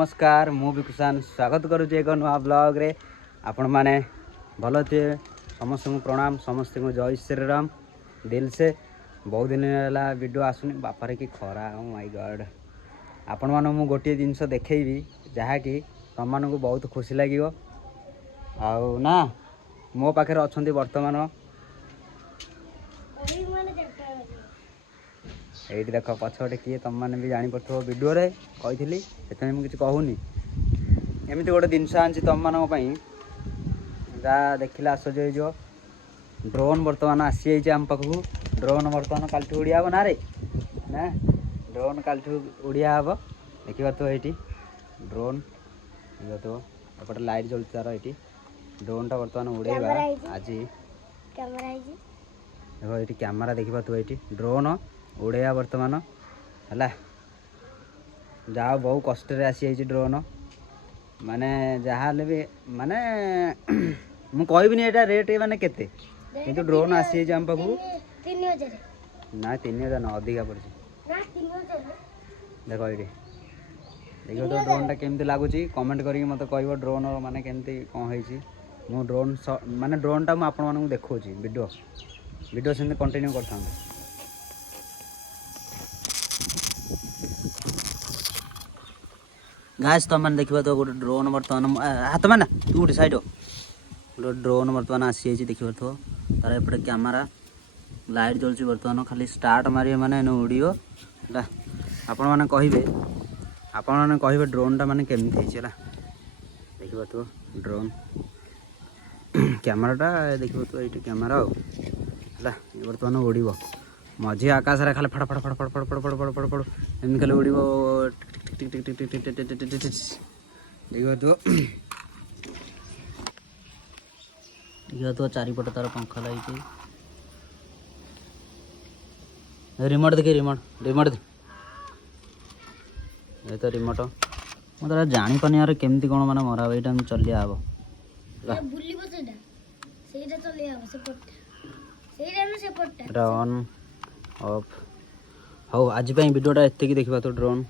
नमस्कार मु विकुशान स्वागत करुँच एक नुआ ब्लॉग रे आपण माने भल थे समस्त को प्रणाम समस्त को जय श्री राम दिल से बहुत दिन है वीडियो आसुनी बापारे कि खरा ओ माय गॉड आपण मान मु गोटे जिनस देखी जहाँकि तुम मान बहुत खुशी लगे आउ ना मो पाखे अच्छा बर्तमान ये देख पछपटे किए तुम मैंने भी जापर वीडियो रे कही से मुझे कहूनी एमती गोटे जिनस आनी तुम मान जहाँ देखिले आश्चर्य हो ड्रोन बर्तमान आसी जाइए आम पाखक ड्रोन बर्तमान काल उड़िया हे ना रे ना ड्रोन काल उड़िया हे देखा तो ये ड्रोन देखा तो एपटे लाइट जलुच तार ये ड्रोनटा बर्तमान उड़ेगा आज देखो ये कैमेरा देखा तो ये ड्रोन उड़ेया बर्तमान है जहाँ बहु कष्ट आसी जाइए ड्रोन माने जहाँ भी माने मु कहबिनी एटा रेट माने केते किंतु ड्रोन आसी जाइए आम पाखक 3000 ना 3000 ना अधिका पड़ी देखो ये देखो तो ड्रोनटा केमती लगुच कमेंट करके मत कह ड्रोन माने केमती कौन है मु ड्रोन माने ड्रोनटा मुझे आपण मानक देखा वीडियो से कंटिन्यू करता गाइस तो मैंने देखा तो गोटे ड्रोन बर्तमान हाथ मैंने तू गोटे साइड गोटे ड्रोन बर्तमान आसी जाइए देखा तो तार एपटे कैमेरा लाइट जलुची बर्तमान खाली स्टार्ट मारे मैंने उड़ो है आपण मैंने कहे ड्रोनटा मैंने केमती है देखा तो ड्रोन कैमेराटा देखा तो ये कैमेरा है बर्तमान उड़ो मझी आकाश खाली फड़ फड़ फड़ फड़ फड़ फड़ फड़ फड़ फड़ फड़ एम खाली उड़ो देखा तो चारिपट तार पंख लगी रिमोट देखिए रिमोट दे ये तो रिमोट मुझे जापानी यार केमती कौन मैंने मरा यहाँ चलिया हम ऑन ऑफ हाँ आज वीडियोटा एतिक देखा तो ड्रोन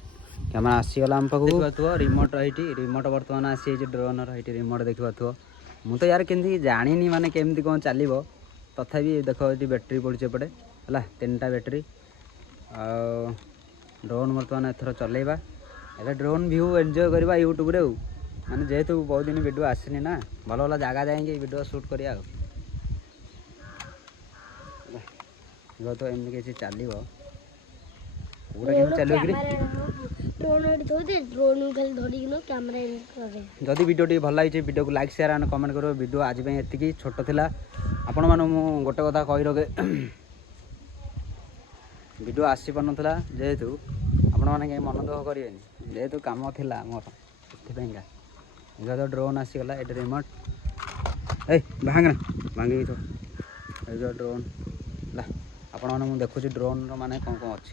कैमेरा आसीगला आम पाक देखा रिमोट ये रिमोट बर्तमान आसी ड्रोन ये रिमोट देखा मु तो यार केमती जानी माने केमती कौन चलो तथापि देख ये बैटेरी पड़े एपटे है 3टा बैटेरी आ ड्रोन बर्तमान एथर चलेबा ए ड्रोन व्यू एंजॉय करवा यूट्यूब रे माने जेहेतु बहुत दिन वीडियो आसनी ना भल भल जगह जाएंगे वीडियो शूट करिया तो एमती किसी चलो पूरा केमती चलो जदि वीडियो टी भल लगी वीडियो को लाइक शेयर एंड कमेंट करो वीडियो आज एति छोट थिला आपण माने मु गोटे कथा कहि रगे वीडियो आसी पार नाला जेहेतु आपण मैंने कहीं मन दुख करेंगे जेहेतु कम थिला मोर से तो ड्रोन आसीगला ये रिमोट ए भांगना भांगी तो ड्रोन ला आपण मैंने देखुची ड्रोन माने कौन कौन अच्छी